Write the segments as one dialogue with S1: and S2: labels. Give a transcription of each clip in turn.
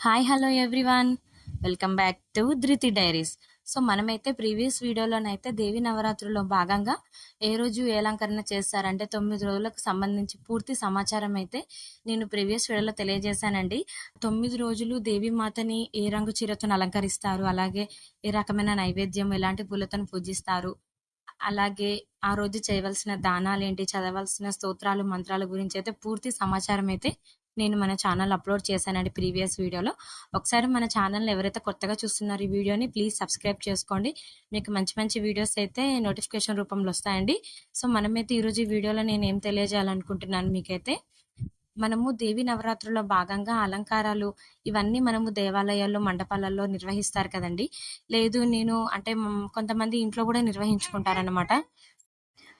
S1: Hi hello everyone. Welcome back to Dhruti diaries. So మనమైతే previous వీడియోలోనైతే దేవి నవరాత్రుల్లో భాగంగా ఏ రోజు ఏ అలంకరణ చేస్తారంటే తొమ్మిది రోజులకు సంబంధించి పూర్తి సమాచారం అయితే నేను ప్రీవియస్ వీడియోలో తెలియజేశానండి. తొమ్మిది రోజులు దేవి మాతని ఏ రంగు చీరతో అలంకరిస్తారు అలాగే ఏ రకమైన నైవేద్యం ఎలాంటి పూలతో పూజిస్తారు అలాగే ఆ రోజు చేయవలసిన దానాలు ఏంటి చదవలసిన స్తోత్రాలు మంత్రాల గురించి అయితే పూర్తి సమాచారం అయితే నేను మన ఛానల్ అప్లోడ్ చేశానండి ప్రీవియస్ వీడియోలో. ఒకసారి మన ఛానల్ ఎవరైతే కొత్తగా చూస్తున్నారు ఈ వీడియోని ప్లీజ్ సబ్స్క్రైబ్ చేసుకోండి. మీకు మంచి మంచి వీడియోస్ అయితే నోటిఫికేషన్ రూపంలో వస్తాయండి. సో మనమైతే ఈరోజు ఈ వీడియోలో నేను ఏం తెలియజేయాలనుకుంటున్నాను మీకైతే మనము దేవి నవరాత్రుల్లో భాగంగా అలంకారాలు ఇవన్నీ మనము దేవాలయాల్లో మండపాలలో నిర్వహిస్తారు కదండి. లేదు నేను అంటే కొంతమంది ఇంట్లో కూడా నిర్వహించుకుంటారనమాట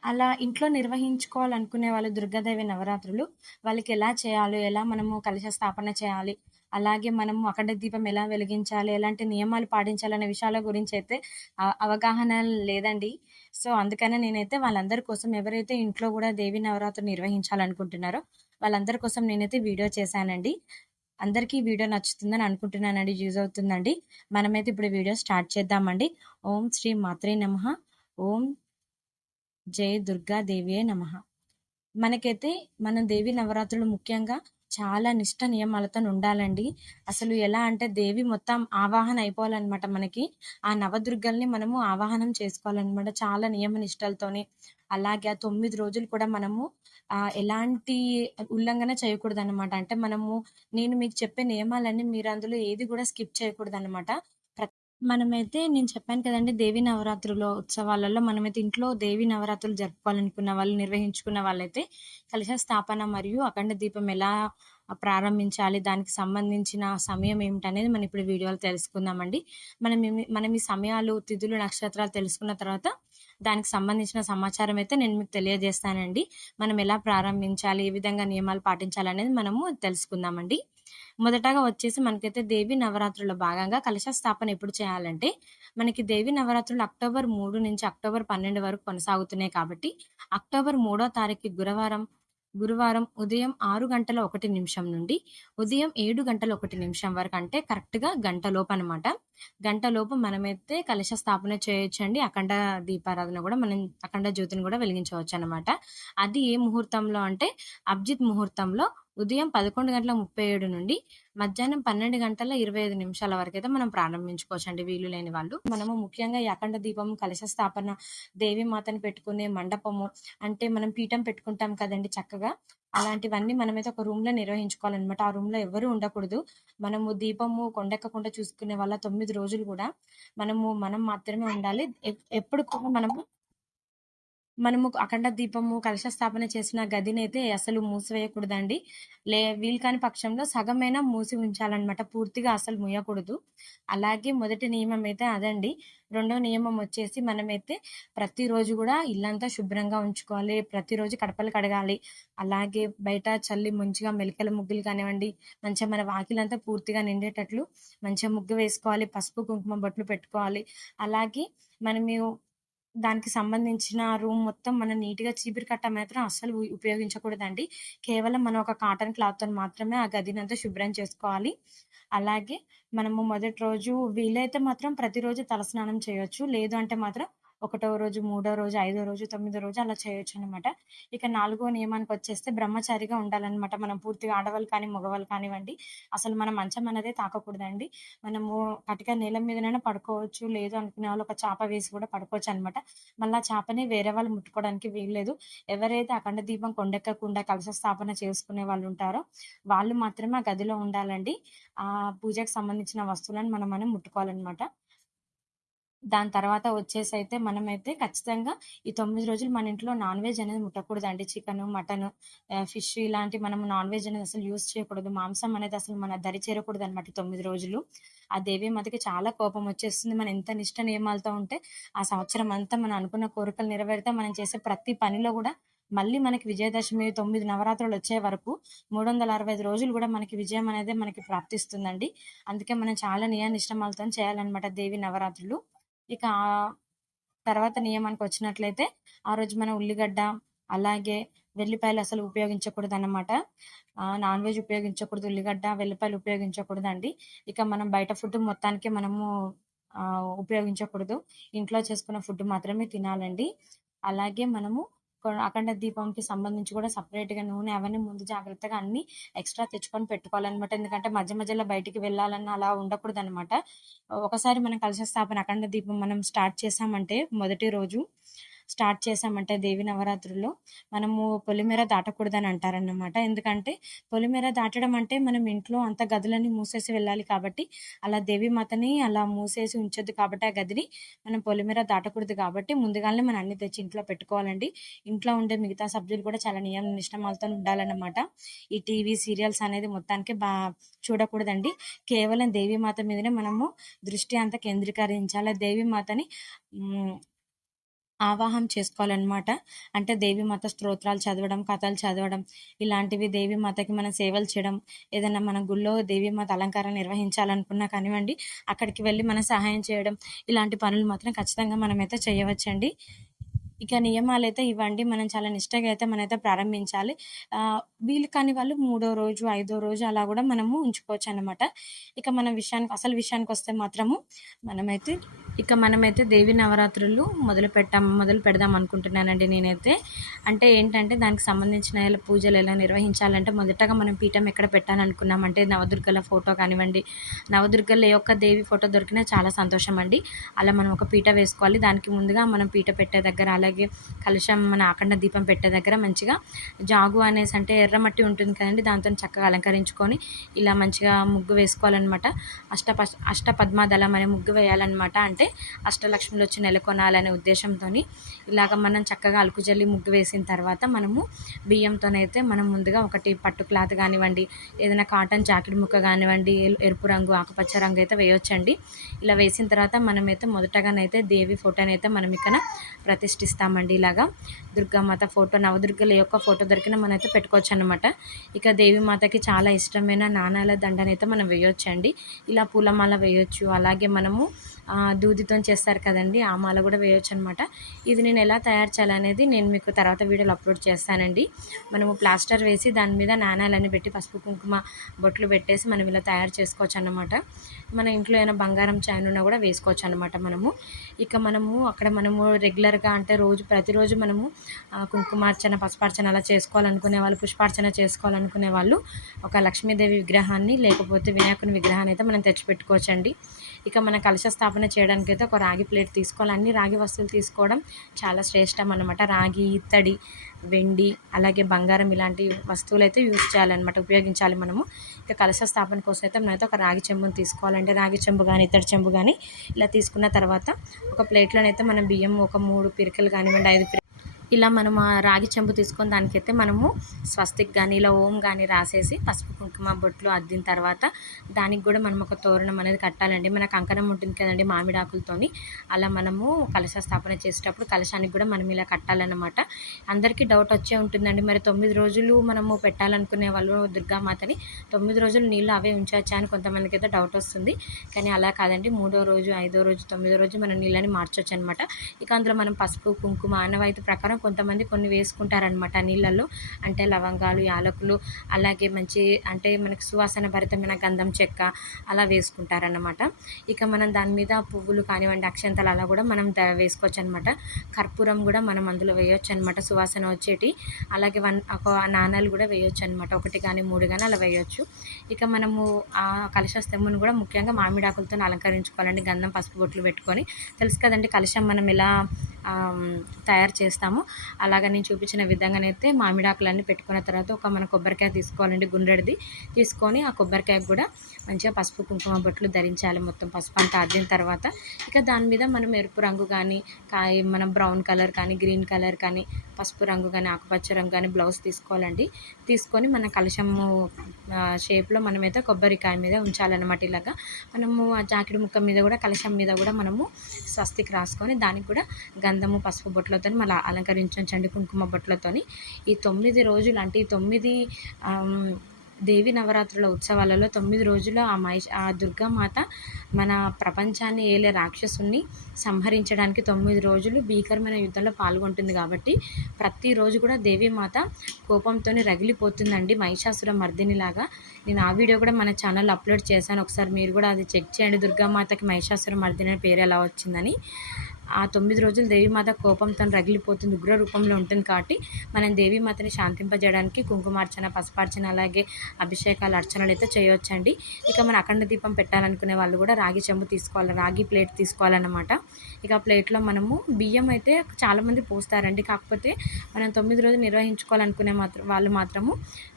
S1: అలా ఇంట్లో నిర్వహించుకోవాలనుకునే వాళ్ళు దుర్గాదేవి నవరాత్రులు వాళ్ళకి ఎలా చేయాలో ఎలా మనము కలశ స్థాపన చేయాలి అలాగే మనము అఖండ దీపం ఎలా వెలిగించాలి ఎలాంటి నియమాలు పాటించాలనే విషయాల గురించి అయితే అవగాహన లేదండి. సో అందుకనే నేనైతే వాళ్ళందరి కోసం ఎవరైతే ఇంట్లో కూడా దేవి నవరాత్రులు నిర్వహించాలనుకుంటున్నారో వాళ్ళందరి కోసం నేనైతే వీడియో చేశానండి. అందరికీ వీడియో నచ్చుతుందని అనుకుంటున్నానండి యూజ్ అవుతుందండి. మనమైతే ఇప్పుడు వీడియో స్టార్ట్ చేద్దామండి. ఓం శ్రీ మాత్రే నమ. ఓం జయ దుర్గా దేవియే నమ. మనకైతే మన దేవి నవరాత్రులు ముఖ్యంగా చాలా నిష్ట నియమాలతో ఉండాలండి. అసలు ఎలా అంటే దేవి మొత్తం ఆవాహన అయిపోవాలన్నమాట మనకి. ఆ నవదుర్గల్ని మనము ఆవాహనం చేసుకోవాలన్నమాట చాలా నియమ నిష్టలతోనే అలాగే ఆ తొమ్మిది రోజులు కూడా మనము ఎలాంటి ఉల్లంఘన చేయకూడదు అనమాట అంటే మనము నేను మీకు చెప్పే నియమాలన్నీ మీరు అందులో ఏది కూడా స్కిప్ చేయకూడదు అనమాట మనమైతే నేను చెప్పాను కదండి దేవి నవరాత్రుల ఉత్సవాలలో మనమైతే ఇంట్లో దేవి నవరాత్రులు జరుపుకోవాలనుకున్న వాళ్ళు నిర్వహించుకున్న వాళ్ళైతే కలశ స్థాపన మరియు అఖండ దీపం ఎలా ప్రారంభించాలి దానికి సంబంధించిన సమయం ఏమిటనేది మనం ఇప్పుడు వీడియోలో తెలుసుకుందామండి. మనం మనం ఈ సమయాలు తిథులు నక్షత్రాలు తెలుసుకున్న తర్వాత దానికి సంబంధించిన సమాచారం అయితే నేను మీకు తెలియజేస్తానండి. మనం ఎలా ప్రారంభించాలి ఏ విధంగా నియమాలు పాటించాలి అనేది మనము తెలుసుకుందామండి. మొదటగా వచ్చేసి మనకైతే దేవి నవరాత్రుల భాగంగా కలశ స్థాపన ఎప్పుడు చేయాలంటే మనకి దేవి నవరాత్రులు అక్టోబర్ మూడు నుంచి అక్టోబర్ పన్నెండు వరకు కొనసాగుతున్నాయి కాబట్టి అక్టోబర్ మూడో తారీఖు గురువారం గురువారం ఉదయం ఆరు గంటల ఒకటి నిమిషం నుండి ఉదయం ఏడు గంటల ఒకటి నిమిషం వరకు అంటే కరెక్ట్గా గంట లోపు అనమాట గంట లోపు మనమైతే కలశ స్థాపన చేయొచ్చండి. అఖండ దీపారాధన కూడా మనం అఖండ జ్యోతిని కూడా వెలిగించవచ్చు అనమాట అది ఏ ముహూర్తంలో అంటే అబ్జిత్ ముహూర్తంలో ఉదయం పదకొండు గంటల ముప్పై ఏడు నుండి మధ్యాహ్నం పన్నెండు గంటల ఇరవై ఐదు నిమిషాల వరకు అయితే మనం ప్రారంభించుకోవచ్చు అండి వీలు లేని వాళ్ళు. మనము ముఖ్యంగా ఈ అఖండ దీపం కలశ స్థాపన దేవి మాతను పెట్టుకునే మండపము అంటే మనం పీఠం పెట్టుకుంటాం కదండి చక్కగా. అలాంటివన్నీ మనమైతే ఒక రూమ్లో నిర్వహించుకోవాలన్నమాట. ఆ రూమ్లో ఎవరు ఉండకూడదు. మనము దీపము కొండెక్కకుండా చూసుకునే వాళ్ళ తొమ్మిది రోజులు కూడా మనము మనం మాత్రమే ఉండాలి. ఎప్పుడు కూడా మనము మనము అఖండ దీపము కలశ స్థాపన చేసిన గదిని అయితే అసలు మూసివేయకూడదండి. లే వీలు కాని పక్షంలో సగమైనా మూసి ఉంచాలన్నమాట. పూర్తిగా అసలు మూయకూడదు. అలాగే మొదటి నియమం అయితే అదండి. రెండో నియమం వచ్చేసి మనమైతే ప్రతిరోజు కూడా ఇల్లంతా శుభ్రంగా ఉంచుకోవాలి. ప్రతిరోజు కడపలు కడగాలి. అలాగే బయట చల్లి మంచిగా మెలికల ముగ్గులు కానివ్వండి మంచిగా మన వాకిలంతా పూర్తిగా నిండేటట్లు మంచిగా ముగ్గు వేసుకోవాలి. పసుపు కుంకుమ బొట్లు పెట్టుకోవాలి. అలాగే మనం దానికి సంబంధించిన రూమ్ మొత్తం మనం నీట్గా చీపిరి కట్ట మాత్రం అస్సలు ఉపయోగించకూడదండి. కేవలం మనం ఒక కాటన్ క్లాత్తో మాత్రమే ఆ గదినంతా శుభ్రం చేసుకోవాలి. అలాగే మనము మొదటి రోజు వీలైతే మాత్రం ప్రతిరోజు తలస్నానం చేయొచ్చు. లేదు అంటే మాత్రం ఒకటో రోజు మూడో రోజు ఐదో రోజు తొమ్మిదో రోజు అలా చేయొచ్చు అనమాట ఇక నాలుగో నియమానికి వచ్చేస్తే బ్రహ్మచారిగా ఉండాలన్నమాట మనం పూర్తిగా ఆడవాళ్ళు కానీ మగవాళ్ళు కానివ్వండి అసలు మనం మంచం అనేది తాకకూడదండి. మనము కటిక నేల మీదనైనా పడుకోవచ్చు లేదు అనుకునే వాళ్ళు ఒక చాప వేసి కూడా పడుకోవచ్చు అనమాట మళ్ళీ చేపని వేరే వాళ్ళు ముట్టుకోవడానికి వీల్లేదు. ఎవరైతే అఖండ దీపం కొండెక్కకుండా కలశ స్థాపన చేసుకునే వాళ్ళు ఉంటారో వాళ్ళు మాత్రమే ఆ గదిలో ఉండాలండి. ఆ పూజకు సంబంధించిన వస్తువులను మనం మనం ముట్టుకోవాలన్నమాట దాని తర్వాత వచ్చేసి అయితే మనమైతే ఖచ్చితంగా ఈ తొమ్మిది రోజులు మన ఇంట్లో నాన్ వెజ్ అనేది ముట్టకూడదండి చికెన్ మటన్ ఫిష్ ఇలాంటి మనం నాన్ వెజ్ అనేది అసలు యూజ్ చేయకూడదు. మాంసం అనేది అసలు మన దరి చేరకూడదు అనమాట తొమ్మిది రోజులు. ఆ దేవి మాతకి చాలా కోపం వచ్చేస్తుంది. మనం ఎంత నిష్ట నియమాలతో ఉంటే ఆ సంవత్సరం అంతా మనం అనుకున్న కోరికలు నెరవేరితే మనం చేసే ప్రతి పనిలో కూడా మళ్ళీ మనకి విజయదశమి తొమ్మిది నవరాత్రులు వచ్చే వరకు మూడు వందల అరవై ఐదు రోజులు కూడా మనకి విజయం అనేది మనకి ప్రాప్తిస్తుందండి. అందుకే మనం చాలా నియమ నిష్టమాలతో చేయాలన్నమాట దేవి నవరాత్రులు. ఇక తర్వాత నియమానికి వచ్చినట్లయితే ఆ రోజు మన ఉల్లిగడ్డ అలాగే వెల్లిపాయలు అసలు ఉపయోగించకూడదు అన్నమాట నాన్ వెజ్ ఉపయోగించకూడదు ఉల్లిగడ్డ వెల్లిపాయలు ఉపయోగించకూడదండి. ఇక మనం బయట ఫుడ్ మొత్తానికి మనము ఉపయోగించకూడదు. ఇంట్లో చేసుకున్న ఫుడ్ మాత్రమే తినాలండి. అలాగే మనము అఖండ దీపంకి సంబంధించి కూడా సపరేట్గా నూనె అవన్నీ ముందు జాగ్రత్తగా అన్ని ఎక్స్ట్రా తెచ్చుకొని పెట్టుకోవాలన్నమాట. ఎందుకంటే మధ్య మధ్యలో బయటికి వెళ్ళాలన్నా అలా ఉండకూడదు అనమాట ఒకసారి మనం కలశ స్థాపన అఖండ దీపం మనం స్టార్ట్ చేసామంటే మొదటి రోజు స్టార్ట్ చేసామంటే దేవి నవరాత్రుల్లో మనము పొలిమేర దాటకూడదని అంటారన్నమాట. ఎందుకంటే పొలిమేర దాటడం అంటే మనం ఇంట్లో అంత గదులని మూసేసి వెళ్ళాలి కాబట్టి అలా దేవి మాతని అలా మూసేసి ఉంచొద్దు కాబట్టి ఆ గదిని మనం పొలిమేర దాటకూడదు కాబట్టి ముందుగానే మనం అన్ని తెచ్చి ఇంట్లో పెట్టుకోవాలండి. ఇంట్లో ఉండే మిగతా సభ్యులు కూడా చాలా నియమ నిష్టమాలతో ఉండాలన్నమాట. ఈ టీవీ సీరియల్స్ అనేది మొత్తానికి బా చూడకూడదండి. కేవలం దేవి మాత మీదనే మనము దృష్టి అంతా కేంద్రీకరించాలి. దేవి మాతని ఆవాహం చేసుకోవాలన్నమాట. అంటే దేవి మాత స్తోత్రాలు చదవడం కథలు చదవడం ఇలాంటివి దేవి మాతకి మనం సేవలు చేయడం ఏదైనా మన గుళ్ళో దేవి మాత అలంకారం నిర్వహించాలనుకున్నా కానివ్వండి అక్కడికి వెళ్ళి మనం సహాయం చేయడం ఇలాంటి పనులు మాత్రం ఖచ్చితంగా మనమైతే చేయవచ్చండి. ఇక నియమాలు అయితే ఇవ్వండి. మనం చాలా నిష్టగా అయితే మనమైతే ప్రారంభించాలి. వీలు కాని వాళ్ళు మూడో రోజు ఐదో రోజు అలా కూడా మనము ఉంచుకోవచ్చు అనమాట ఇక మన విషయానికి అసలు విషయానికి వస్తే మాత్రము మనమైతే ఇక మనమైతే దేవి నవరాత్రులు మొదలు పెట్టాం మొదలు పెడదాం అనుకుంటున్నానండి నేనైతే. అంటే ఏంటంటే దానికి సంబంధించిన ఎలా పూజలు ఎలా నిర్వహించాలంటే మొదటగా మనం పీఠం ఎక్కడ పెట్టాలనుకున్నామంటే నవదుర్గల ఫోటో కానివ్వండి నవదుర్గల ఏ ఒక్క దేవి ఫోటో దొరికినా చాలా సంతోషం అండి అలా మనం ఒక పీట వేసుకోవాలి. దానికి ముందుగా మనం పీట పెట్టే దగ్గర అలా అలాగే కలుషం మన ఆఖండ దీపం పెట్టే దగ్గర మంచిగా జాగు అనేసి అంటే ఎర్రమట్టి ఉంటుంది కదండి దాంతో చక్కగా అలంకరించుకొని ఇలా మంచిగా ముగ్గు వేసుకోవాలన్నమాట. అష్ట అష్ట పద్మాదళం అనే ముగ్గు వేయాలన్నమాట. అంటే అష్టలక్ష్మిలు వచ్చి నెలకొనాలనే ఉద్దేశంతో ఇలాగ మనం చక్కగా అలుకు జల్లి ముగ్గు వేసిన తర్వాత మనము బియ్యంతోనైతే మనం ముందుగా ఒకటి పట్టు క్లాత్ కానివ్వండి ఏదైనా కాటన్ జాకెట్ ముక్క కానివ్వండి ఎరుపు రంగు ఆకుపచ్చ రంగు అయితే వేయొచ్చండి. ఇలా వేసిన తర్వాత మనమైతే మొదటగానైతే దేవి ఫోటోని అయితే మనం ఇక్కడ చేస్తామండి ఇలాగా దుర్గామాత ఫోటో నవదుర్గల యొక్క ఫోటో దొరికిన మనం అయితే పెట్టుకోవచ్చు అనమాట ఇక దేవి మాతకి చాలా ఇష్టమైన నాణాల దండనైతే మనం వేయొచ్చండి. ఇలా పూలమాల వేయొచ్చు. అలాగే మనము దూదితో చేస్తారు కదండి ఆ మాల కూడా వేయొచ్చు అనమాట ఇది నేను ఎలా తయారు చేయాలనేది నేను మీకు తర్వాత వీడియోలో అప్లోడ్ చేస్తానండి. మనము ప్లాస్టర్ వేసి దాని మీద నాణాలన్నీ పెట్టి పసుపు కుంకుమ బొట్లు పెట్టేసి మనం ఇలా తయారు చేసుకోవచ్చు అన్నమాట మన ఇంట్లో ఏమైనా బంగారం చైన్ ఉన్నా కూడా వేసుకోవచ్చు అనమాట మనము. ఇక మనము అక్కడ మనము రెగ్యులర్గా అంటే రోజు ప్రతిరోజు మనము కుంకుమార్చన పసుపార్చన అలా చేసుకోవాలనుకునే వాళ్ళు పుష్పార్చన చేసుకోవాలనుకునే వాళ్ళు ఒక లక్ష్మీదేవి విగ్రహాన్ని లేకపోతే వినాయకుని విగ్రహాన్ని అయితే మనం తెచ్చిపెట్టుకోవచ్చండి. ఇక మన కలశ స్థాపన చేయడానికి అయితే ఒక రాగి ప్లేట్ తీసుకోవాలి. అన్ని రాగి వస్తువులు తీసుకోవడం చాలా శ్రేష్టం అనమాట రాగి ఇత్తడి వెండి అలాగే బంగారం ఇలాంటి వస్తువులు అయితే యూజ్ చేయాలన్నమాట ఉపయోగించాలి మనము. ఇక కలశ స్థాపన కోసం అయితే మనమైతే ఒక రాగి చెంబుని తీసుకోవాలంటే రాగి చెంబు కానీ ఇత్తడి చెంబు కానీ ఇలా తీసుకున్న తర్వాత ఒక ప్లేట్లోనైతే మనం బియ్యం ఒక మూడు పిరికలు కానివ్వండి ఐదు ఇలా మనం రాగి చెంబు తీసుకొని దానికైతే మనము స్వస్తిక్ కానీ ఇలా ఓం కానీ రాసేసి పసుపు కుంకుమ బొట్లు అద్దిన తర్వాత దానికి కూడా మనం ఒక తోరణం అనేది కట్టాలండి. మన కంకణం ఉంటుంది కదండి మామిడాకులతోని అలా మనము కలశ స్థాపన చేసేటప్పుడు కలశానికి కూడా మనం ఇలా కట్టాలన్నమాట. అందరికీ డౌట్ వచ్చే ఉంటుందండి. మరి తొమ్మిది రోజులు మనము పెట్టాలనుకునే వాళ్ళు దుర్గామాతని తొమ్మిది రోజులు నీళ్ళు అవే ఉంచవచ్చా అని కొంతమందికి అయితే డౌట్ వస్తుంది. కానీ అలా కాదండి. మూడో రోజు ఐదో రోజు తొమ్మిదో రోజు మనం నీళ్ళని మార్చవచ్చు అనమాట ఇక అందులో మనం పసుపు కుంకుమ ఆనవాయితీ ప్రకారం కొంతమంది కొన్ని వేసుకుంటారనమాట నీళ్ళల్లో. అంటే లవంగాలు యాలకులు అలాగే మంచి అంటే మనకి సువాసన భరితమైన గంధం చెక్క అలా వేసుకుంటారనమాట ఇక మనం దాని మీద పువ్వులు కానివ్వండి అక్షంతలు అలా కూడా మనం వేసుకోవచ్చు అనమాట కర్పూరం కూడా మనం అందులో వేయొచ్చు అనమాట సువాసన వచ్చేటి. అలాగే వన్ ఒక నాణాలు కూడా వేయొచ్చు అనమాట ఒకటి కానీ మూడు కానీ అలా వేయొచ్చు. ఇక మనము ఆ కలశ స్తంభను కూడా ముఖ్యంగా మామిడాకులతో అలంకరించుకోవాలండి గంధం పసుపు బొట్లు పెట్టుకొని. తెలుసు కదండి కలశం మనం ఎలా తయారు చేస్తామో. అలాగ నేను చూపించిన విధంగానైతే మామిడాకులన్నీ పెట్టుకున్న తర్వాత ఒక మన కొబ్బరికాయ తీసుకోవాలండి గుండ్రెడిది. తీసుకొని ఆ కొబ్బరికాయ కూడా మంచిగా పసుపు కుంకుమ బొట్లు ధరించాలి మొత్తం పసుపు అంతా అద్దిన తర్వాత. ఇక దాని మీద మనం ఎరుపు రంగు కానీ కాయ మనం బ్రౌన్ కలర్ కానీ గ్రీన్ కలర్ కానీ పసుపు రంగు కానీ ఆకుపచ్చ రంగు కానీ బ్లౌజ్ తీసుకోవాలండి. తీసుకొని మన కలశము షేప్లో మనమైతే కొబ్బరికాయ మీద ఉంచాలన్నమాట ఇలాగా. మనము ఆ జాకెట్ ముక్క మీద కూడా కలశం మీద కూడా మనము స్వస్తికి రాసుకొని దానికి కూడా గంధము పసుపు బొట్లతో మళ్ళీ చండి కుంకుమ బొట్లతోని ఈ తొమ్మిది రోజులు అంటే ఈ తొమ్మిది దేవి నవరాత్రుల ఉత్సవాలలో తొమ్మిది రోజులు ఆ మహిష ఆ దుర్గామాత మన ప్రపంచాన్ని ఏలే రాక్షసుని సంహరించడానికి తొమ్మిది రోజులు భీకరమైన యుద్ధంలో పాల్గొంటుంది కాబట్టి ప్రతిరోజు కూడా దేవీమాత కోపంతో రగిలిపోతుందండి మహిషాసుర మర్దినిలాగా. నేను ఆ వీడియో కూడా మన ఛానల్లో అప్లోడ్ చేశాను. ఒకసారి మీరు కూడా అది చెక్ చేయండి. దుర్గామాతకి మహిషాసుర మర్దిని పేరు ఎలా వచ్చిందని. ఆ తొమ్మిది రోజులు దేవీమాత కోపంతో రగిలిపోతుంది ఉగ్ర రూపంలో ఉంటుంది కాబట్టి మనం దేవీమాతని శాంతింపజేయడానికి కుంకుమార్చన పసుపార్చన అలాగే అభిషేకాలు అర్చనలు అయితే చేయవచ్చండి ఇక మన అఖండ దీపం పెట్టాలనుకునే వాళ్ళు కూడా రాగి చెంబు తీసుకోవాలి రాగి ప్లేట్ తీసుకోవాలన్నమాట. ఇక ప్లేట్లో మనము బియ్యం అయితే చాలామంది పోస్తారండి. కాకపోతే మనం తొమ్మిది రోజులు నిర్వహించుకోవాలనుకునే మాత్రం వాళ్ళు మాత్రము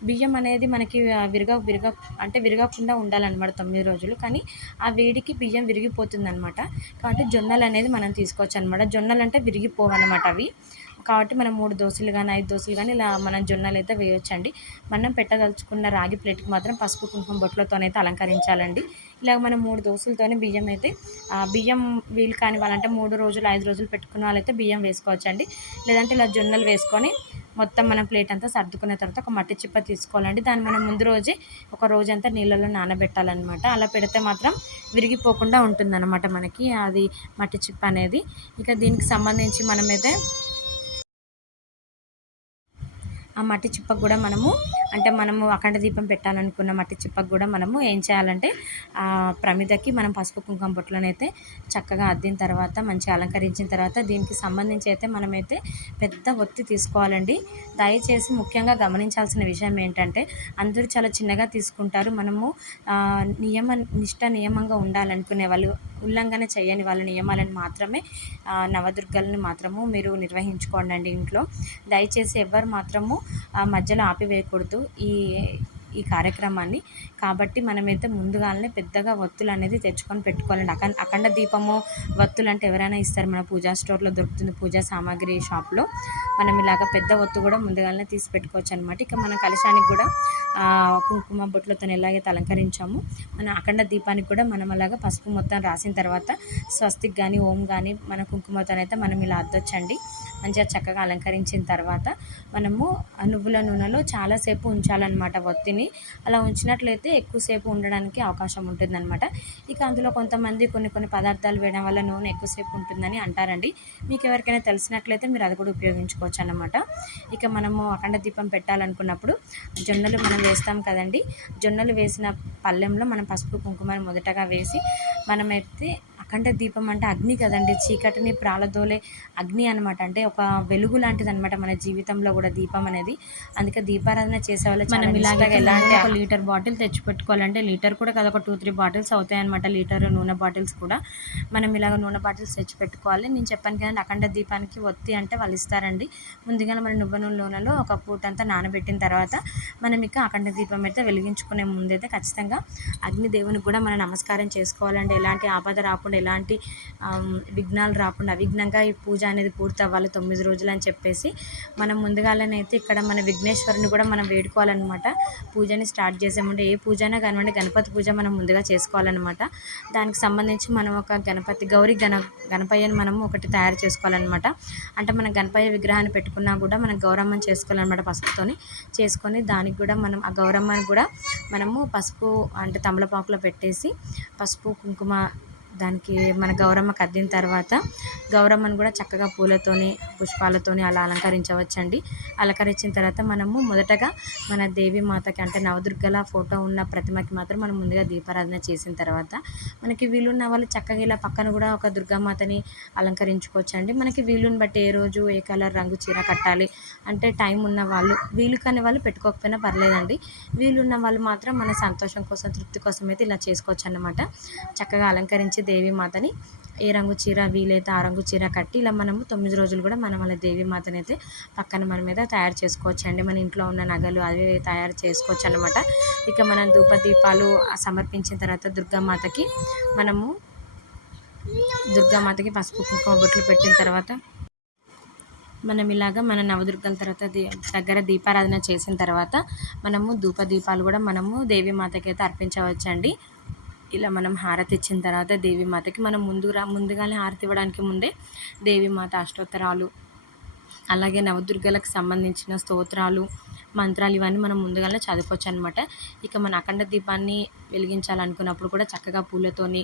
S1: బియ్యం అనేది మనకి విరగ విరగ అంటే విరగకుండా ఉండాలన్నమాట తొమ్మిది రోజులు. కానీ ఆ వేడికి బియ్యం విరిగిపోతుంది అనమాట కాబట్టి జొన్నలు అనేది మనం తీసుకోవాలి. చేసుకోవచ్చు అనమాట జొన్నలు అంటే విరిగిపోవన్నమాట అవి. కాబట్టి మనం మూడు దోశలు కానీ ఐదు దోశలు కానీ ఇలా మనం జొన్నలు అయితే వేయొచ్చండి. మనం పెట్టదలుచుకున్న రాగి ప్లేట్కి మాత్రం పసుపు కుంకుమ బొట్లతోనైతే అలంకరించాలండి. ఇలాగ మనం మూడు దోశలతోనే బియ్యం అయితే బియ్యం వీలు కాని వాళ్ళంటే మూడు రోజులు ఐదు రోజులు పెట్టుకున్న వాళ్ళైతే బియ్యం వేసుకోవచ్చు అండి లేదంటే ఇలా జొన్నలు వేసుకొని మొత్తం మనం ప్లేట్ అంతా సర్దుకున్న తర్వాత ఒక మట్టి చిప్ప తీసుకోవాలండి. దాన్ని మనం ముందు రోజే ఒక రోజంతా నీళ్ళలో నానబెట్టాలన్నమాట. అలా పెడితే మాత్రం విరిగిపోకుండా ఉంటుందన్నమాట మనకి అది మట్టి చిప్ప అనేది. ఇక దీనికి సంబంధించి మనమైతే ఆ మట్టి చిప్పకు కూడా మనము అంటే మనము అఖండ దీపం పెట్టాలనుకున్న మట్టి చిప్పకు కూడా మనము ఏం చేయాలంటే ఆ ప్రమిదకి మనం పసుపు కుంకుమ బొట్లను అయితే చక్కగా అద్దిన తర్వాత మంచిగా అలంకరించిన తర్వాత దీనికి సంబంధించి అయితే మనమైతే పెద్ద ఒత్తి తీసుకోవాలండి. దయచేసి ముఖ్యంగా గమనించాల్సిన విషయం ఏంటంటే అందరూ చాలా చిన్నగా తీసుకుంటారు. మనము నియమ నిష్ట నియమంగా ఉండాలనుకునే వాళ్ళు ఉల్లంఘన చేయని వాళ్ళ నియమాలను మాత్రమే నవదుర్గలను మాత్రము మీరు నిర్వహించుకోండి ఇంట్లో. దయచేసి ఎవ్వరు మాత్రము మధ్యలో ఆపివేయకూడదు. ఈ ఈ కార్యక్రమాన్ని. కాబట్టి మనమైతే ముందుగానే పెద్దగా వత్తులు అనేది తెచ్చుకొని పెట్టుకోవాలండి. అఖండ అఖండ దీపము వత్తులు అంటే ఎవరైనా ఇస్తారు. మన పూజా స్టోర్లో దొరుకుతుంది పూజా సామాగ్రి షాప్లో. మనం ఇలాగ పెద్ద ఒత్తు కూడా ముందుగానే తీసి పెట్టుకోవచ్చు అనమాట ఇక మన కలశానికి కూడా కుంకుమ బొట్లతో ఎలాగైతే అలంకరించాము మన అఖండ దీపానికి కూడా మనం అలాగ పసుపు మొత్తం రాసిన తర్వాత స్వస్తిక్ కానీ ఓం కానీ మన కుంకుమతోనైతే మనం ఇలా అద్దొచ్చండి. మంచిగా చక్కగా అలంకరించిన తర్వాత మనము నువ్వుల నూనెలో చాలాసేపు ఉంచాలన్నమాట ఒత్తిని అలా ఉంచినట్లయితే ఎక్కువసేపు ఉండడానికి అవకాశం ఉంటుందన్నమాట. ఇక అందులో కొంతమంది కొన్ని కొన్ని పదార్థాలు వేయడం వల్ల నూనె ఎక్కువసేపు ఉంటుందని అంటారండి. మీకు ఎవరికైనా తెలిసినట్లయితే మీరు అది కూడా ఉపయోగించుకోవచ్చు అన్నమాట ఇక మనము అఖండ దీపం పెట్టాలనుకున్నప్పుడు జొన్నలు మనం వేస్తాం కదండి. జొన్నలు వేసిన పళ్ళెంలో మనం పసుపు కుంకుమను మొదటగా వేసి మనమైతే అఖండ దీపం అంటే అగ్ని కదండి. చీకటిని ప్రాలదోలే అగ్ని అనమాట అంటే ఒక వెలుగు లాంటిది అనమాట మన జీవితంలో కూడా దీపం అనేది. అందుకే దీపారాధన చేసే వాళ్ళు మనం ఇలాగ ఎలా అంటే ఒక లీటర్ బాటిల్ తెచ్చి పెట్టుకోవాలంటే లీటర్ కూడా కదా ఒక టూ త్రీ బాటిల్స్ అవుతాయి అనమాట లీటర్ నూనె బాటిల్స్ కూడా మనం ఇలాగ నూనె బాటిల్స్ తెచ్చి పెట్టుకోవాలి నేను చెప్పాను కదండి అఖండ దీపానికి ఒత్తి అంటే వాళ్ళు ఇస్తారండి. ముందుగా మన నువ్వ నూనెలో ఒక పూట అంతా నానబెట్టిన తర్వాత మనం ఇక అఖండ దీపం అయితే వెలిగించుకునే ముందైతే ఖచ్చితంగా అగ్ని దేవునికి కూడా మనం నమస్కారం చేసుకోవాలండి. ఎలాంటి ఆపద రాకుండా ఎలాంటి విఘ్నాలు రాకుండా అవిఘ్నంగా ఈ పూజ అనేది పూర్తి అవ్వాలి తొమ్మిది రోజులు అని చెప్పేసి మనం ముందుగాలనైతే ఇక్కడ మన విఘ్నేశ్వరుని కూడా మనం వేడుకోవాలన్నమాట. పూజని స్టార్ట్ చేసామంటే ఏ పూజ అయినా కానివ్వండి గణపతి పూజ మనం ముందుగా చేసుకోవాలన్నమాట. దానికి సంబంధించి మనం ఒక గణపతి గౌరీ గణ గణపయ్యని మనం ఒకటి తయారు చేసుకోవాలన్నమాట. అంటే మన గణపయ్య విగ్రహాన్ని పెట్టుకున్నా కూడా మనం గౌరమ్మని చేసుకోవాలన్నమాట పసుపుతోని. చేసుకొని దానికి కూడా మనం ఆ గౌరమ్మని కూడా మనము పసుపు అంటే తమలపాకులో పెట్టేసి పసుపు కుంకుమ దానికి మన గౌరమ్మకు అద్దిన తర్వాత గౌరమ్మను కూడా చక్కగా పూలతోని పుష్పాలతోని అలా అలంకరించవచ్చండి. అలంకరించిన తర్వాత మనము మొదటగా మన దేవి మాతకి అంటే నవదుర్గల ఫోటో ఉన్న ప్రతిమకి మాత్రం మనం ముందుగా దీపారాధన చేసిన తర్వాత మనకి వీలున్న వాళ్ళు చక్కగా ఇలా పక్కన కూడా ఒక దుర్గామాతని అలంకరించుకోవచ్చండి. మనకి వీలుని బట్టి ఏ రోజు ఏ కలర్ రంగు చీర కట్టాలి అంటే టైం ఉన్న వాళ్ళు వీలు కాని వాళ్ళు పెట్టుకోకపోయినా పర్లేదండి. వీలున్న వాళ్ళు మాత్రం మన సంతోషం కోసం తృప్తి కోసం అయితే ఇలా చేసుకోవచ్చు అన్నమాట చక్కగా అలంకరించి దేవీమాతని ఏ రంగు చీర వీలైతే ఆ రంగు చీర కట్టి ఇలా మనము తొమ్మిది రోజులు కూడా మనం అలా దేవీమాతని అయితే పక్కన మన మీద తయారు చేసుకోవచ్చు అండి మన ఇంట్లో ఉన్న నగలు అవి తయారు చేసుకోవచ్చు అనమాట ఇక మనం ధూప దీపాలు సమర్పించిన తర్వాత దుర్గామాతకి మనము దుర్గామాతకి పసుపు కుంకుమ బొట్లు పెట్టిన తర్వాత మనం ఇలాగ మన నవదుర్గల తర్వాత దగ్గర దీపారాధన చేసిన తర్వాత మనము ధూప దీపాలు కూడా మనము దేవీమాతకి అయితే అర్పించవచ్చండి. ఇలా మనం హారతి ఇచ్చిన తర్వాత దేవీమాతకి మనం ముందుగా ముందుగానే హారతి ఇవ్వడానికి ముందే దేవీమాత అష్టోత్తరాలు అలాగే నవదుర్గలకు సంబంధించిన స్తోత్రాలు మంత్రాలు ఇవన్నీ మనం ముందుగానే చదువుకోవచ్చు అనమాట ఇక మన అఖండ దీపాన్ని వెలిగించాలనుకున్నప్పుడు కూడా చక్కగా పూలతోని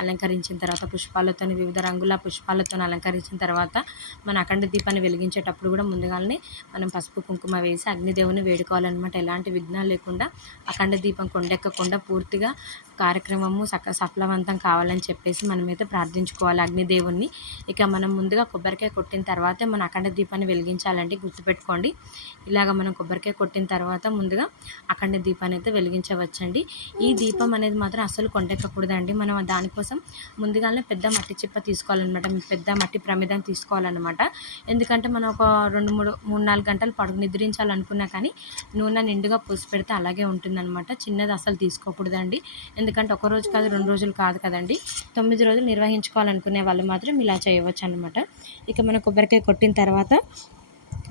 S1: అలంకరించిన తర్వాత పుష్పాలతోని వివిధ రంగుల పుష్పాలతో అలంకరించిన తర్వాత మన అఖండ దీపాన్ని వెలిగించేటప్పుడు కూడా ముందుగానే మనం పసుపు కుంకుమ వేసి అగ్నిదేవుని వేడుకోవాలన్నమాట. ఎలాంటి విఘ్నాలు లేకుండా అఖండ దీపం కొండెక్కకుండా పూర్తిగా కార్యక్రమము సక సఫలవంతం కావాలని చెప్పేసి మనమైతే ప్రార్థించుకోవాలి అగ్నిదేవుణ్ణి. ఇక మనం ముందుగా కొబ్బరికాయ కొట్టిన తర్వాతే మన అఖండ దీపాన్ని వెలిగించాలంటే గుర్తుపెట్టుకోండి. ఇలాగ మనం కొబ్బరికాయ కొట్టిన తర్వాత ముందుగా అఖండ దీపాన్ని అయితే వెలిగించవచ్చండి. ఈ దీపం అనేది మాత్రం అసలు కొండెక్కకూడదండి. మనం దానికోసం ముందుగానే పెద్ద మట్టి చిప్ప తీసుకోవాలన్నమాట. పెద్ద మట్టి ప్రమిదం తీసుకోవాలన్నమాట. ఎందుకంటే మనం ఒక రెండు మూడు మూడు నాలుగు గంటలు పడుకు నిద్రించాలనుకున్నా కానీ నూనె నిండుగా పూసి పెడితే అలాగే ఉంటుందన్నమాట. చిన్నది అసలు తీసుకోకూడదండి. ఎందుకంటే ఒక రోజు కాదు రెండు రోజులు కాదు కదండి. తొమ్మిది రోజులు నిర్వహించుకోవాలనుకునే వాళ్ళు మాత్రం ఇలా చేయవచ్చు అనమాట ఇక మనం కొబ్బరికాయ కొట్టిన తర్వాత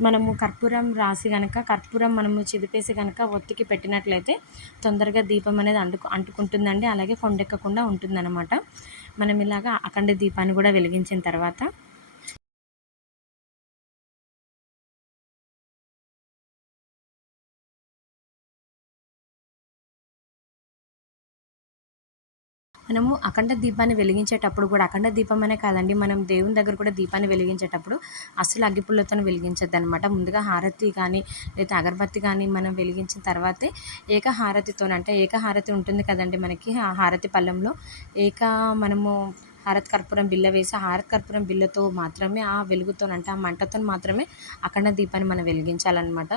S1: మనము కర్పూరం రాసి కనుక కర్పూరం మనము చిదిపేసి కనుక ఒత్తికి పెట్టినట్లయితే తొందరగా దీపం అనేది అంటుకు అంటుకుంటుందండి. అలాగే కొండెక్కకుండా ఉంటుందన్నమాట. మనం ఇలాగా అఖండ దీపాన్ని కూడా వెలిగించిన తర్వాత మనము అఖండ దీపాన్ని వెలిగించేటప్పుడు కూడా అఖండ దీపం అనే కాదండి మనం దేవుని దగ్గర కూడా దీపాన్ని వెలిగించేటప్పుడు అసలు అగ్గిపుల్లతో వెలిగించద్దు అనమాట ముందుగా హారతి కానీ లేదా అగరబత్తి కానీ మనం వెలిగించిన తర్వాతే ఏకహారతితో అంటే ఏక హారతి ఉంటుంది కదండి మనకి ఆ హారతి పళ్ళెంలో. ఏక మనము హారత్ కర్పూరం బిల్ల వేసి హారత్ కర్పూరం బిల్లతో మాత్రమే ఆ వెలుగుతోనంటే ఆ మంటతో మాత్రమే అఖండ దీపాన్ని మనం వెలిగించాలన్నమాట.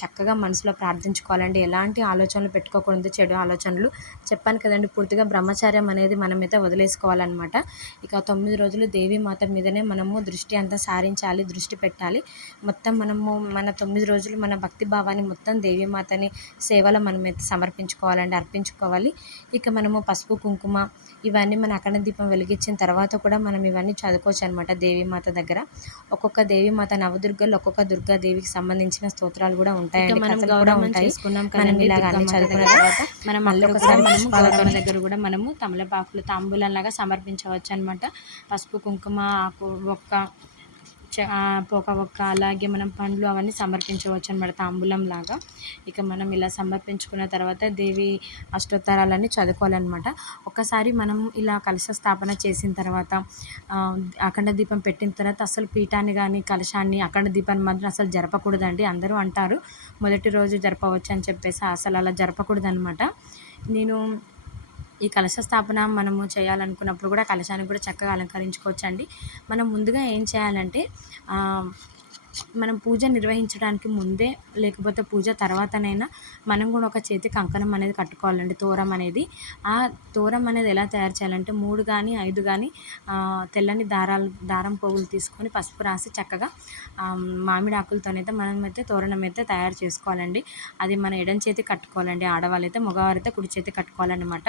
S1: చక్కగా మనసులో ప్రార్థించుకోవాలండి. ఎలాంటి ఆలోచనలు పెట్టుకోకూడదు చెడు ఆలోచనలు. చెప్పాను కదండి పూర్తిగా బ్రహ్మచార్యం అనేది మనమైతే వదిలేసుకోవాలన్నమాట. ఇక తొమ్మిది రోజులు దేవి మాత మీదనే మనము దృష్టి అంతా సారించాలి దృష్టి పెట్టాలి. మొత్తం మనము మన తొమ్మిది రోజులు మన భక్తి భావాన్ని మొత్తం దేవి మాతని సేవలో మనమైతే సమర్పించుకోవాలండి అర్పించుకోవాలి. ఇక మనము పసుపు కుంకుమ ఇవన్నీ మన అఖండ దీపం వెలిగించిన తర్వాత కూడా మనం ఇవన్నీ చదువుకోవచ్చు అనమాట దేవీమాత దగ్గర. ఒక్కొక్క దేవీమాత నవదుర్గలు ఒక్కొక్క దుర్గా దేవికి సంబంధించిన స్తోత్రాలు కూడా ఉంటాయి మనం కూడా ఉంటాయి. మనం ఇలాగ అన్ని చదువుకున్న తర్వాత మనం మళ్ళీ ఒకసారి మనము దగ్గర కూడా మనము తమలపాకులు తాంబూలం లాగా సమర్పించవచ్చు అనమాట పసుపు కుంకుమ ఆకు ఒక్క పొగ ఒక్క అలాగే మనం పండ్లు అవన్నీ సమర్పించవచ్చు అనమాట తాంబూలం లాగా. ఇక మనం ఇలా సమర్పించుకున్న తర్వాత దేవి అష్టోత్తరాలన్నీ చదువుకోవాలన్నమాట. ఒకసారి మనం ఇలా కలశ స్థాపన చేసిన తర్వాత అఖండ దీపం పెట్టిన తర్వాత అసలు పీఠాన్ని కానీ కలశాన్ని అఖండ దీపాన్ని మాత్రం అసలు జరపకూడదండి. అందరూ అంటారు మొదటి రోజు జరపవచ్చు అని చెప్పేసి అసలు అలా జరపకూడదు అనమాట నేను ఈ కలశ స్థాపన మనము చేయాలనుకున్నప్పుడు కూడా కలశాన్ని కూడా చక్కగా అలంకరించుకోవచ్చు అండి మనం ముందుగా ఏం చేయాలంటే మనం పూజ నిర్వహించడానికి ముందే లేకపోతే పూజ తర్వాతనైనా మనం కూడా ఒక చేతి కంకణం అనేది కట్టుకోవాలండి. తోరం అనేది. ఆ తోరం అనేది ఎలా తయారు చేయాలంటే మూడు కానీ ఐదు కానీ తెల్లని దారాలు దారం పోగులు తీసుకొని పసుపు రాసి చక్కగా మామిడి ఆకులతోనైతే మనం అయితే తోరణం అయితే తయారు చేసుకోవాలండి. అది మన ఎడం చేతి కట్టుకోవాలండి. ఆడవాళ్ళైతే మగవారైతే కుడి చేతి కట్టుకోవాలన్నమాట.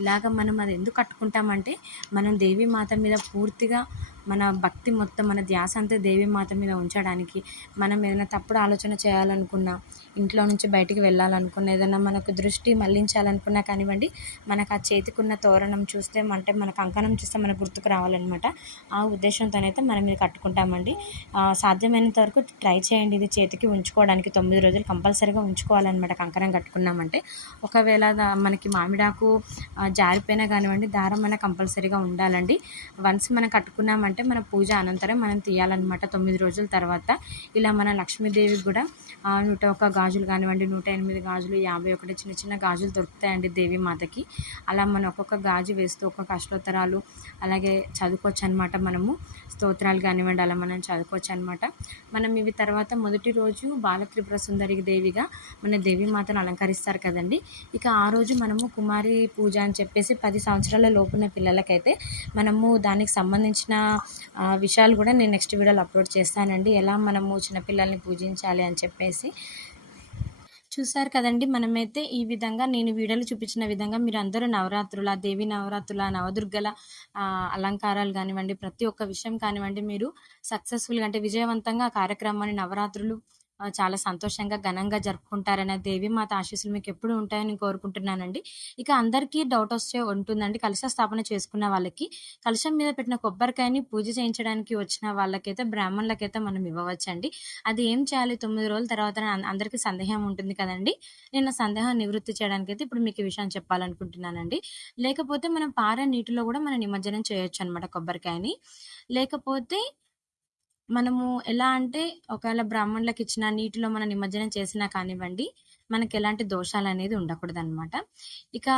S1: ఇలాగ మనం అది ఎందుకు కట్టుకుంటామంటే మనం దేవీ మాత మీద పూర్తిగా మన భక్తి మొత్తం మన ధ్యాస అంతా దేవి మాత మీద ఉంచడానికి మనం ఏదైనా తప్పుడు ఆలోచన చేయాలనుకున్నా ఇంట్లో నుంచి బయటికి వెళ్ళాలనుకున్న ఏదైనా మనకు దృష్టి మళ్ళించాలనుకున్నా కానివ్వండి మనకు ఆ చేతికున్న తోరణం చూస్తే అంటే మన కంకణం చూస్తే మనకు గుర్తుకు రావాలన్నమాట. ఆ ఉద్దేశంతోనైతే మనం ఇది కట్టుకుంటామండి. సాధ్యమైనంత వరకు ట్రై చేయండి ఇది చేతికి ఉంచుకోవడానికి. తొమ్మిది రోజులు కంపల్సరీగా ఉంచుకోవాలన్నమాట కంకణం కట్టుకున్నామంటే. ఒకవేళ మనకి మామిడాకు జారిపోయినా కానివ్వండి దారం అయినా కంపల్సరీగా ఉండాలండి. వన్స్ మనం కట్టుకున్నామంటే అంటే మన పూజ అనంతరం మనం తీయాలన్నమాట తొమ్మిది రోజుల తర్వాత. ఇలా మన లక్ష్మీదేవికి కూడా నూట ఒక్క గాజులు కానివ్వండి నూట ఎనిమిది గాజులు యాభై ఒకటి చిన్న చిన్న గాజులు దొరుకుతాయండి దేవి మాతకి. అలా మనం ఒక్కొక్క గాజు వేస్తూ ఒక్కొక్క అష్టోత్తరాలు అలాగే చదువుకోవచ్చు అనమాట మనము. స్తోత్రాలు కానివ్వండి అలా మనం చదువుకోవచ్చు అనమాట మనం ఇవి తర్వాత మొదటి రోజు బాలత్రిపుర సుందరి దేవిగా మన దేవి మాతను అలంకరిస్తారు కదండి. ఇక ఆ రోజు మనము కుమారి పూజ అని చెప్పేసి పది సంవత్సరాల లోపున్న పిల్లలకైతే మనము దానికి సంబంధించిన విషయాలు కూడా నేను నెక్స్ట్ వీడియోలో అప్లోడ్ చేస్తానండి. ఎలా మనము చిన్నపిల్లల్ని పూజించాలి అని చెప్పేసి. చూసారు కదండి మనమైతే ఈ విధంగా నేను వీడియోలు చూపించిన విధంగా మీరు అందరూ నవరాత్రుల దేవి నవరాత్రుల నవదుర్గల అలంకారాలు కానివ్వండి ప్రతి ఒక్క విషయం కానివ్వండి మీరు సక్సెస్ఫుల్గా అంటే విజయవంతంగా కార్యక్రమాన్ని నవరాత్రులు చాలా సంతోషంగా ఘనంగా జరుపుకుంటారనే దేవి మాత ఆశీస్సులు మీకు ఎప్పుడు ఉంటాయని కోరుకుంటున్నానండి. ఇక అందరికీ డౌట్ వస్తే ఉంటుందండి. కలశ స్థాపన చేసుకున్న వాళ్ళకి కలశం మీద పెట్టిన కొబ్బరికాయని పూజ చేయించడానికి వచ్చిన వాళ్ళకైతే బ్రాహ్మణులకైతే మనం ఇవ్వవచ్చండి. అది ఏం చేయాలి? తొమ్మిది రోజుల తర్వాత అందరికీ సందేహం ఉంటుంది కదండి. నేను సందేహం నివృత్తి చేయడానికి అయితే ఇప్పుడు మీకు ఈ విషయం చెప్పాలనుకుంటున్నానండి. లేకపోతే మనం పారే నీటిలో కూడా మనం నిమజ్జనం చేయొచ్చు అనమాట కొబ్బరికాయని. లేకపోతే మనము ఎలా అంటే ఒకవేళ బ్రాహ్మణులకు ఇచ్చిన నీటిలో మనం నిమజ్జనం చేసినా కానివ్వండి మనకి ఎలాంటి దోషాలు అనేది ఉండకూడదు అనమాట ఇక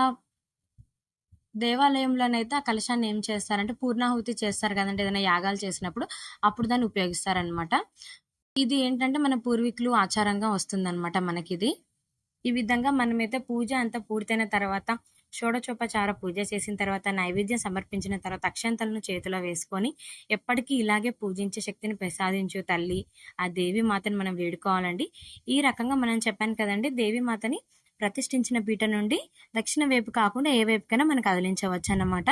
S1: దేవాలయంలోనైతే ఆ కలశాన్ని ఏం చేస్తారంటే పూర్ణాహుతి చేస్తారు కదండి ఏదైనా యాగాలు చేసినప్పుడు అప్పుడు దాన్ని ఉపయోగిస్తారనమాట ఇది ఏంటంటే మన పూర్వీకులు ఆచారంగా వస్తుందన్నమాట మనకి ఇది ఈ విధంగా మనమైతే పూజ అంతా పూర్తయిన తర్వాత షోడచోపచార పూజ చేసిన తర్వాత నైవేద్యం సమర్పించిన తర్వాత అక్షంతలను చేతిలో వేసుకొని ఎప్పటికీ ఇలాగే పూజించే శక్తిని ప్రసాదించు తల్లి. ఆ దేవి మాతను మనం వేడుకోవాలండి. ఈ రకంగా మనం చెప్పాను కదండి దేవి మాతని ప్రతిష్ఠించిన పీట నుండి దక్షిణ వైపు కాకుండా ఏ వైపుకైనా మనం కదిలించవచ్చు అన్నమాట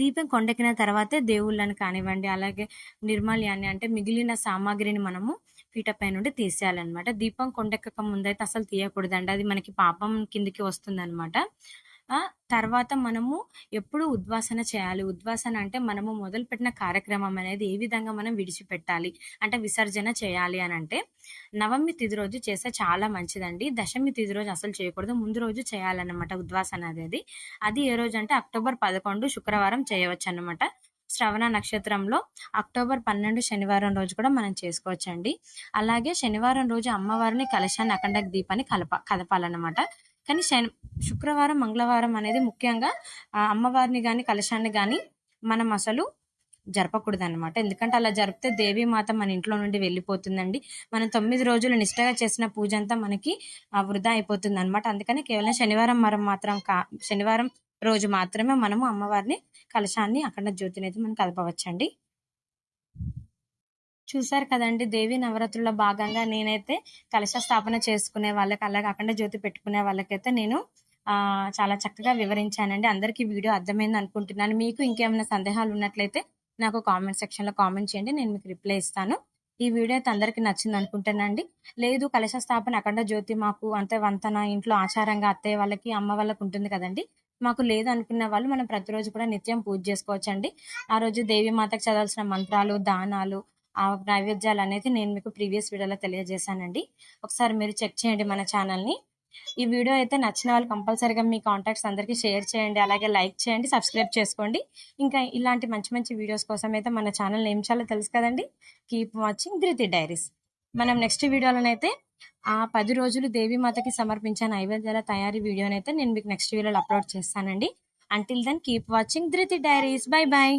S1: దీపం కొండెక్కిన తర్వాతే దేవుళ్ళని కానివ్వండి అలాగే నిర్మాల్యాన్ని అంటే మిగిలిన సామాగ్రిని మనము పీటపై నుండి తీసేయాలన్నమాట. దీపం కొండెక్కక ముందైతే అసలు తీయకూడదండి. అది మనకి పాపం కిందికి వస్తుందన్నమాట. తర్వాత మనము ఎప్పుడు ఉద్వాసన చేయాలి? ఉద్వాసన అంటే మనము మొదలుపెట్టిన కార్యక్రమం అనేది ఏ విధంగా మనం విడిచిపెట్టాలి? అంటే విసర్జన చేయాలి అని అంటే నవమి తిది రోజు చేస్తే చాలా మంచిదండి. దశమి తిది రోజు అసలు చేయకూడదు. ముందు రోజు చేయాలన్నమాట ఉద్వాసన అనేది. అది ఏ రోజు అంటే అక్టోబర్ పదకొండు శుక్రవారం చేయవచ్చు అన్నమాట శ్రవణ నక్షత్రంలో అక్టోబర్ పన్నెండు శనివారం రోజు కూడా మనం చేసుకోవచ్చండి. అలాగే శనివారం రోజు అమ్మవారిని కలశాన్ని అఖండ దీపాన్ని కలప కదపాలన్నమాట. కానీ శని శుక్రవారం మంగళవారం అనేది ముఖ్యంగా అమ్మవారిని కానీ కలశాన్ని కానీ మనం అసలు జరపకూడదు అనమాట ఎందుకంటే అలా జరిపితే దేవి మాత మన ఇంట్లో నుండి వెళ్ళిపోతుందండి. మనం తొమ్మిది రోజులు నిష్టగా చేసిన పూజ అంతా మనకి వృధా అయిపోతుంది అనమాట అందుకని కేవలం శనివారం మరం మాత్రం కా శనివారం రోజు మాత్రమే మనము అమ్మవారిని కలశాన్ని అఖండ జ్యోతిని అయితే మనం కలపవచ్చండి. చూసారు కదండి దేవి నవరాత్రుల భాగంగా నేనైతే కలశ స్థాపన చేసుకునే వాళ్ళకి అలాగే కాకుండా జ్యోతి పెట్టుకునే వాళ్ళకైతే నేను చాలా చక్కగా వివరించానండి. అందరికీ వీడియో అర్థమైంది అనుకుంటున్నాను. మీకు ఇంకేమైనా సందేహాలు ఉన్నట్లయితే నాకు కామెంట్ సెక్షన్లో కామెంట్ చేయండి నేను మీకు రిప్లై ఇస్తాను. ఈ వీడియో అయితే అందరికీ నచ్చింది అనుకుంటానండి లేదు కలశ స్థాపన అఖండ జ్యోతి మాకు అంతే వంతన ఇంట్లో ఆచారంగా అత్తయ్య వాళ్ళకి అమ్మ వాళ్ళకి ఉంటుంది కదండి. మాకు లేదు అనుకున్న వాళ్ళు మనం ప్రతిరోజు కూడా నిత్యం పూజ చేసుకోవచ్చండి. ఆ రోజు దేవి మాతకు చదవాల్సిన మంత్రాలు దానాలు ఆ నైవేద్యాలు అనేది నేను మీకు ప్రీవియస్ వీడియోలో తెలియజేశానండి. ఒకసారి మీరు చెక్ చేయండి మన ఛానల్ని. ఈ వీడియో అయితే నచ్చిన వాళ్ళు కంపల్సరీగా మీ కాంటాక్ట్స్ అందరికీ షేర్ చేయండి అలాగే లైక్ చేయండి సబ్స్క్రైబ్ చేసుకోండి. ఇంకా ఇలాంటి మంచి మంచి వీడియోస్ కోసం అయితే మన ఛానల్ ఏం తెలుసు కదండి. Keep watching Dhruti diaries. మనం నెక్స్ట్ వీడియోలోనైతే ఆ పది రోజులు దేవీమాతకి సమర్పించిన నైవేద్యాల తయారీ వీడియోనైతే నేను మీకు నెక్స్ట్ వీడియోలో అప్లోడ్ చేస్తానండి. Until then keep watching Dhruti diaries. Bye bye